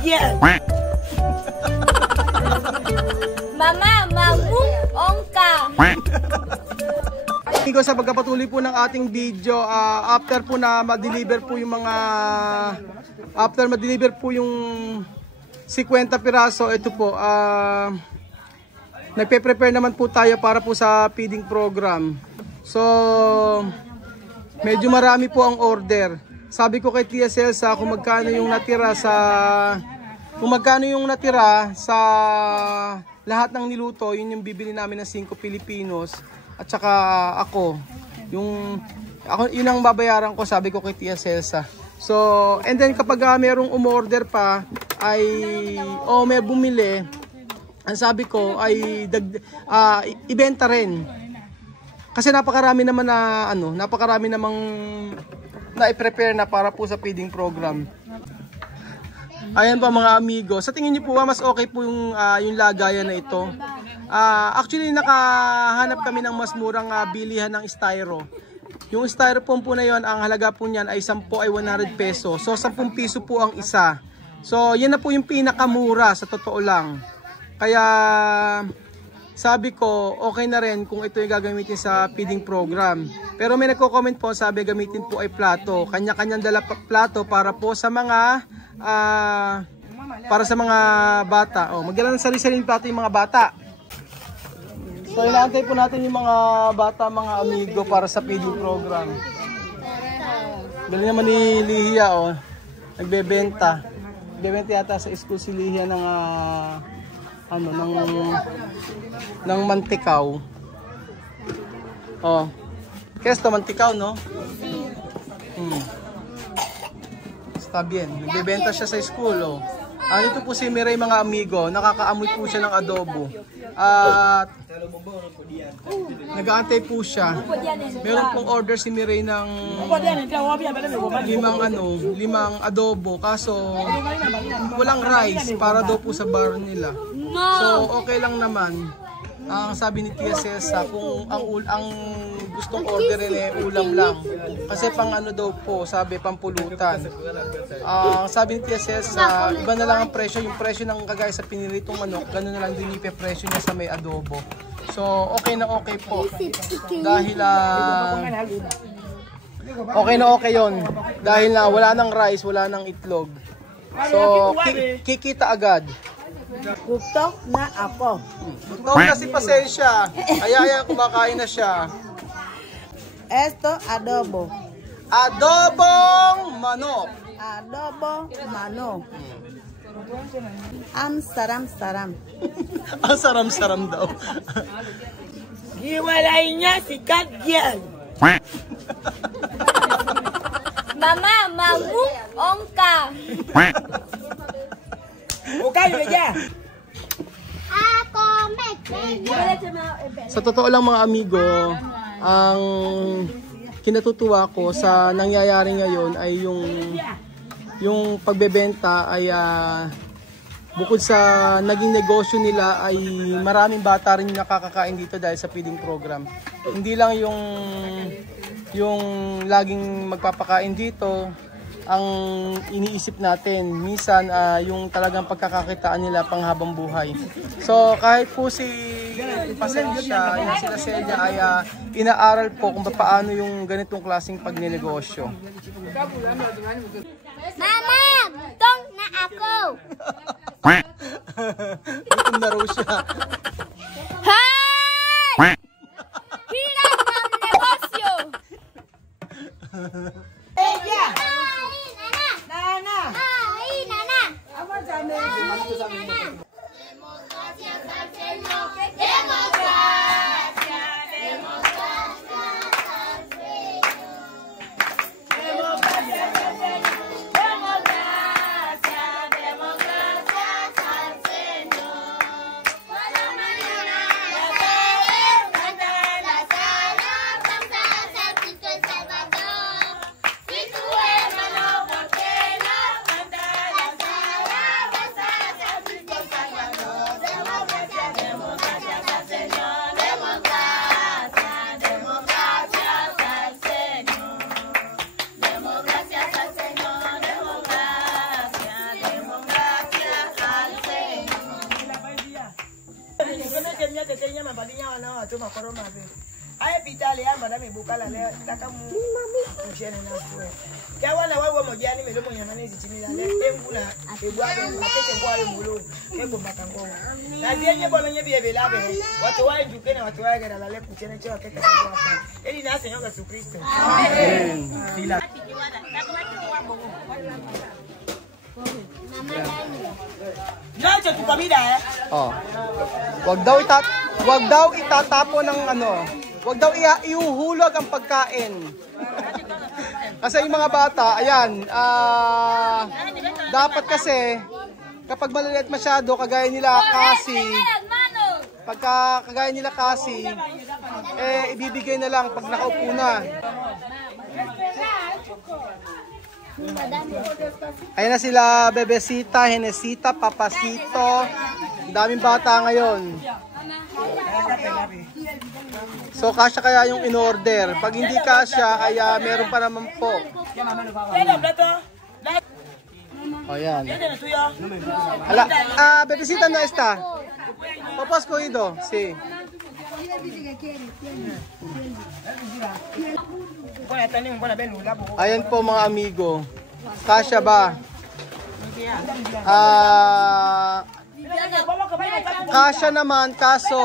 bien. Mama, mamung ongka. Amigo, sa pagpapatuloy po ng ating video, after po na ma-deliver po yung mga ma-deliver po yung 50 piraso, ito po, nagpe-prepare naman po tayo para po sa feeding program. So, medyo marami po ang order. Sabi ko kay Tia Celsa kung magkano yung natira sa lahat ng niluto, yun yung bibili namin ng 5 Pilipinos. At saka ako, yun ang babayaran ko, sabi ko kay Tia Celsa. So, and then kapag merong umorder pa ay may bumili, ang sabi ko ay ibenta rin. Kasi napakarami naman namang na-prepare na para po sa feeding program. Ayan pa mga amigo. Sa tingin niyo po mas okay po yung lagayan na ito. Actually nakahanap kami ng mas murang bilihan ng styro. Yung styrofoam po na yon, ang halaga po niyan ay 10 ay 100 pesos. So 10 piso po ang isa. So yan na po yung pinakamura sa totoo lang. Kaya sabi ko okay na rin kung ito yung gagamitin sa feeding program. Pero may nagko-comment po, sabi gamitin po ay plato. Kanya-kanyang dala plato para po sa mga bata. Magdala ng sarili-sariling plato yung mga bata. So inaantay po natin yung mga bata, mga amigo para sa feeding program. Dali naman ni Lihia nagbebenta. Nagbebenta yata sa school si Lihia ng ng mantikaw. Kaya ito mantikaw, no? Está bien. Nagbebenta siya sa school, Ito po si Miray mga amigo, nakakaamoy po siya ng adobo. At nag-aantay po siya. Meron pong order si Miray ng 5 adobo, kaso walang rice para daw po sa bar nila. So okay lang naman. Ang sabi ni Tia Celsa, kung ang gustong orderin ulam lang. Kasi pang daw po, sabi pampulutan. Sabi ni Tia Celsa, iba na lang ang presyo. Yung presyo ng kagaya sa piniritong manok, gano'n na lang din yung presyo niya sa may adobo. So okay na okay po. Dahil okay na okay yon. Dahil wala nang rice, wala nang itlog. So kikita agad. Gusto na ako. Gusto na si Pasensya. Kaya kumakain na siya. Esto adobo. Adobong manok. Adobo manok. Ang saram-saram. Ang saram-saram daw. Hiwalay niya si Kadyan. Mama, mamung ongka. Okay, Meja. Sa totoo lang mga amigo, ang kinatutuwa ko sa nangyayari ngayon ay yung pagbebenta ay bukod sa naging negosyo nila ay maraming bata rin nakakakain dito dahil sa feeding program. Hindi lang yung laging magpapakain dito ang iniisip natin, minsan yung talagang pagkakakitaan nila panghabang buhay. So kahit po si Pasensya, yung sila Celia ay inaaral po kung paano yung ganitong klaseng pagnenegosyo. Mama, gutom na ako. Gutom na raw siya. Hay! Hirap ng negosyo. Meja. Nana. Ay, nana. Apa jame? Demos gracias al Señor. Demos gracias. Demos gracias al Señor. Demos gracias al Señor. Demos gracias. Demos gracias al Señor. mia tetenya mabalinya wana watu makoroma be. Aya pitali amba na mibukala leo takamu. Mshene na kuwe. Ya wana wewe mojani medomo nyamani zichimila leo. Engula ebwale matete ngwale mulu. Kego makango. Na dienye bono nye biye belabe. Watu wae jukena watu wae gara lale kuchene chewa keka kwa. Eli na Señor Jesucristo. Amen. Sila. Nacho tu kabida Oh. Wag daw itatapon ng ano. Wag daw iuhulog ang pagkain. Kasi yung mga bata, ayan, dapat kasi kapag maliliit masyado, kagaya nila kasi, ibibigay na lang pag nakaupo na. Ayan na sila, Bebesita, Henesita, Papasito. Ang daming bata ngayon. So, kasya kaya yung in-order. Pag hindi kasya, kaya meron pa naman po. O, yan. Hala, Bebesita na esta. Papas ko ito. Si. Ayan po mga amigo. Kasya ba? Kasya naman, kaso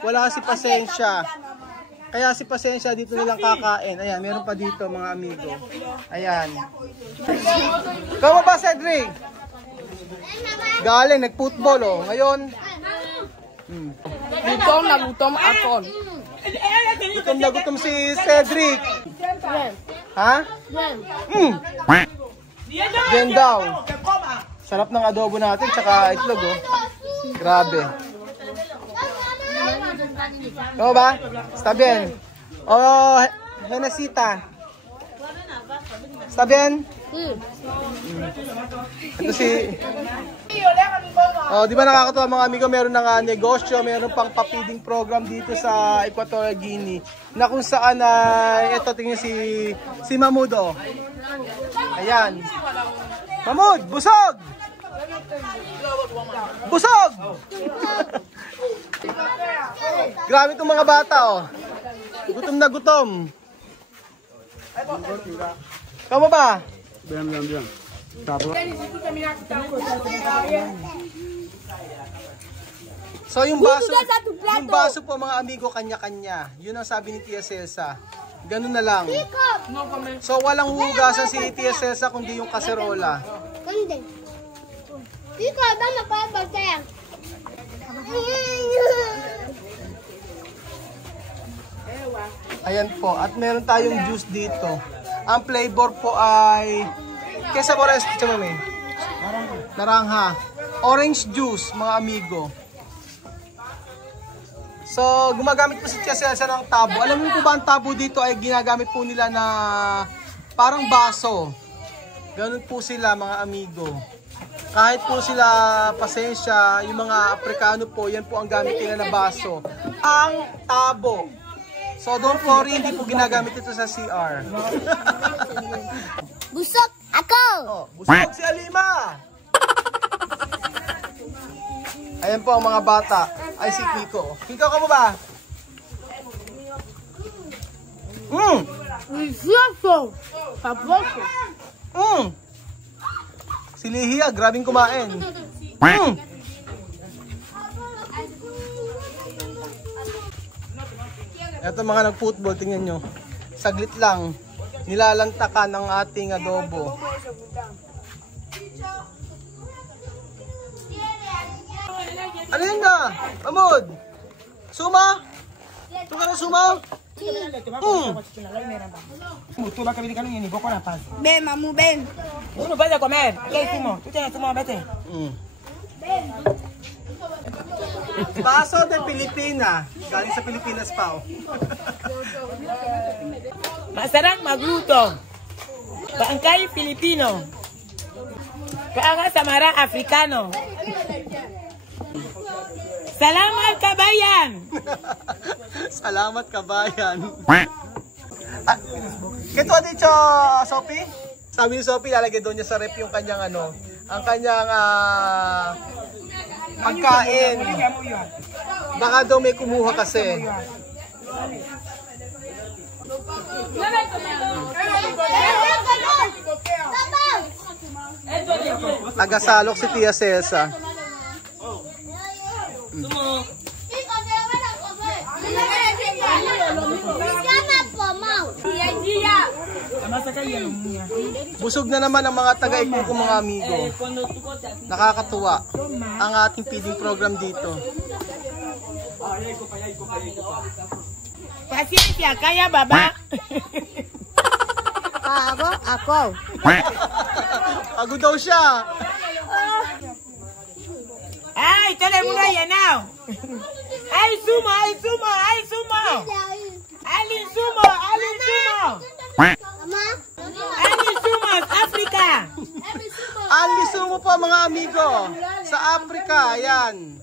wala si Pasensya. Kaya si Pasensya dito nilang kakain. Ayan, meron pa dito mga amigo. Ayan. Kamu ba, Cedric? Galing, nag-football oh. Ngayon, Gutom na gutom ako. gutom na gutom si Cedric. Ha? Yan daw. Sarap ng adobo natin, tsaka itlog oh. Grabe. Ikaw ba? Está bien. Oh, Henesita. Está bien? Ito si... Oh, di ba nakakatawa mga amigo, meron na nga negosyo, meron pang papiding program dito sa Equatorial Guinea na kung saan ito tingnan si Mahmoud oh. Ayan. Mahmoud, busog! Busog! Grabe itong mga bata oh. Gutom na gutom. Kamu ba? Bien. So yung baso po mga amigo kanya-kanya. Yun ang sabi ni Tia Celsa. Ganun na lang. So walang hugasan si Tia Celsa kundi yung kaserola. Ayan po. At meron tayong juice dito. Ang flavor po ay kesa bores, naranja. Orange juice, mga amigo. So, gumagamit po si Tia Celsa ng tabo. Alam niyo po ba ang tabo dito ay ginagamit po nila na parang baso. Ganun po sila, mga amigo. Kahit po sila Pasensya, yung mga Aprikano po, yan po ang gamit nila na baso. Ang tabo. So, don't worry, hindi po ginagamit ito sa CR. Busog ako. Oh, busog si Alima. Ayan po ang mga bata. Ay, si Kiko. Kiko, ka mo ba? Si Lihia, grabing kumain. Ito mga nag-football, tingnan nyo. Saglit lang, nilalantakan ng ating adobo. Ano yun na? Mahmoud? Suma? Ito ka na suma? Ven, mamu, ven. Uno puede comer. ¿Qué hicimos? ¿Tú tienes zumo? Vete. Baso de Pilipina. Galing sa Pilipinas pa. Masarap magluto. Bangkay Filipino. Kaanga Samara Africano. Salamat kabayan. Salamat kabayan. Kito dito, Sophie? Sabi ni Sophie, lalagay doon niya sa rep yung kanyang ang kanyang pagkain. Baka daw may kumuha kasi. Tagasalok si Tia Celsa. Busog na naman ang mga taga-Ikuko mga amigo. Nakakatuwa ang ating feeding program dito. Pasensya, kaya baba? Ako. Pagod daw siya. Ay, tala mo na yan now. Ay, sumo. Alin sumo. Alin sumo, Africa. Anli sumo po mga amigo. Sa Africa, ayan.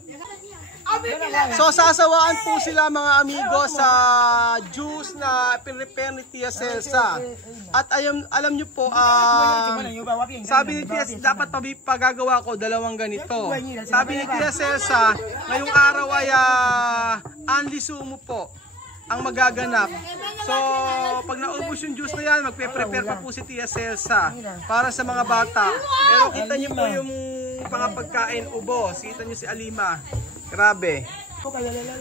So sasawaan po sila mga amigo sa juice na pinrepare ni Tia Celsa. At alam nyo po, sabi ni Tia Celsa, dapat pagagawa ko dalawang ganito. Sabi ni Tia Celsa, ngayong araw ay anli sumo po ang magaganap. So pag naubos yung juice na yan, magpe-prepare pa po si Tia Celsa para sa mga bata. Pero kita nyo po yung mga pagkain ubos. Kita nyo si Alima. Grabe.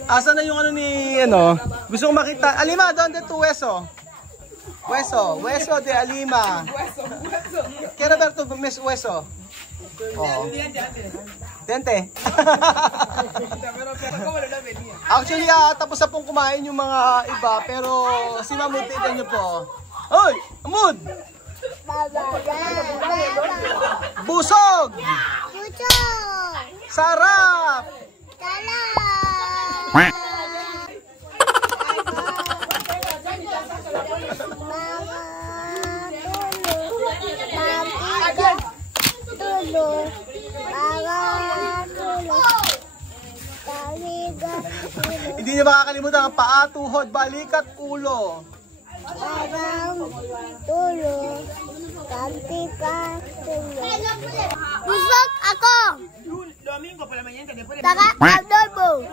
Asa na yung ano ni gusto kong makita. Alima, donde tu hueso? Hueso de Alima. Quiero ver tu hueso. Oh. Dente. Actually, tapos na pong kumain yung mga iba, pero si Mamud, tignan nyo po. Hoy! Mamud! Busog! Sarap! Hindi niya makakalimutan ang paa, tuhod, balik at ulo. Busog ako. Domingo pala mañana, después Sagat adobo.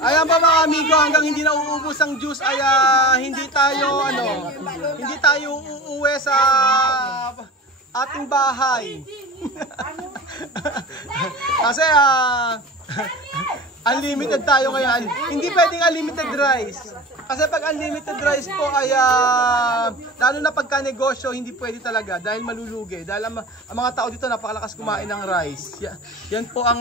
Ayan pa mga amigo, hanggang hindi na uubos ang juice ay hindi tayo uuwi sa ating bahay. Kasi unlimited tayo ngayon. Hindi pwedeng unlimited rice. Kasi pag unlimited rice po ay lalo na pagka negosyo, hindi pwede talaga dahil malulugi. Dahil ang mga tao dito napakalakas kumain ng rice. Yan po ang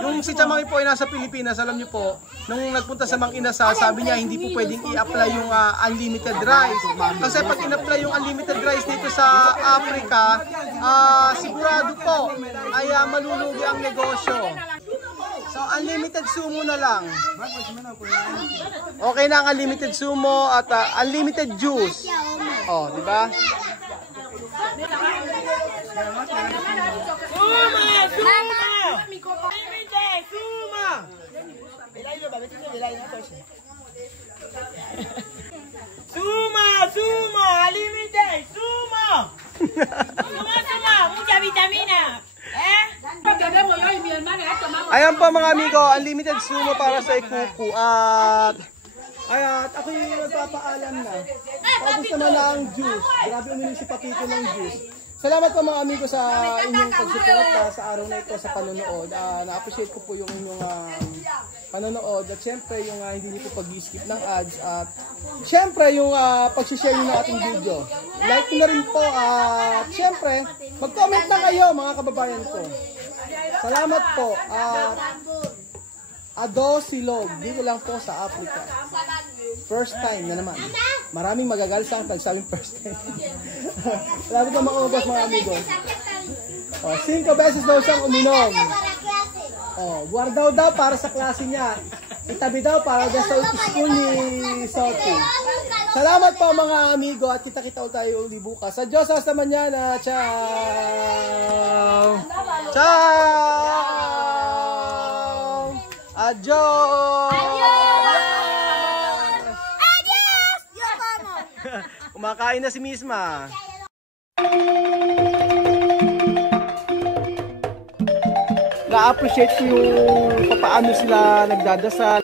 yung si Chamami po ay nasa Pilipinas, alam niyo po, nung nagpunta sa Mang Inasal, sabi niya hindi po pwedeng i-apply yung unlimited rice. Kasi pag in-apply yung unlimited rice dito sa Africa, sigurado po ay malulugi ang negosyo. So unlimited sumo na lang. Okay na ang unlimited sumo at unlimited juice. Oh, di ba? Sumo, unlimited sumo. Mucha vitamina. Ayan po mga amigo, unlimited sumo para sa Ikuko. At ako yung magpapaalam na. Paubos naman na ang juice. Grabe uminom si Papito ng juice. Salamat po mga amigo sa inyong pagsuporta sa araw na ito sa panonood. Na-appreciate ko po yung inyong panonood. At syempre yung hindi niyo po pag-skip ng ads. At syempre yung pag-share nyo ng ating video. Like na rin po. At syempre, mag-comment na kayo mga kababayan ko. Salamat po. At Ado Silog, dito lang po sa Africa. First time na naman. Maraming magagal sa pag sabing first time. Salamat po mga ubos mga amigo. 5 beses daw siyang uminom. Guardaw daw para sa klase niya. Itabi daw para sa school ni Sophie. Salamat po mga amigo at kita-kita ulit tayo uli bukas. Sa Diyos sa manana. Ciao! Ciao! Adios! Adios! Kumakain na si Misma. na-appreciate ko yung paano sila nagdadasal,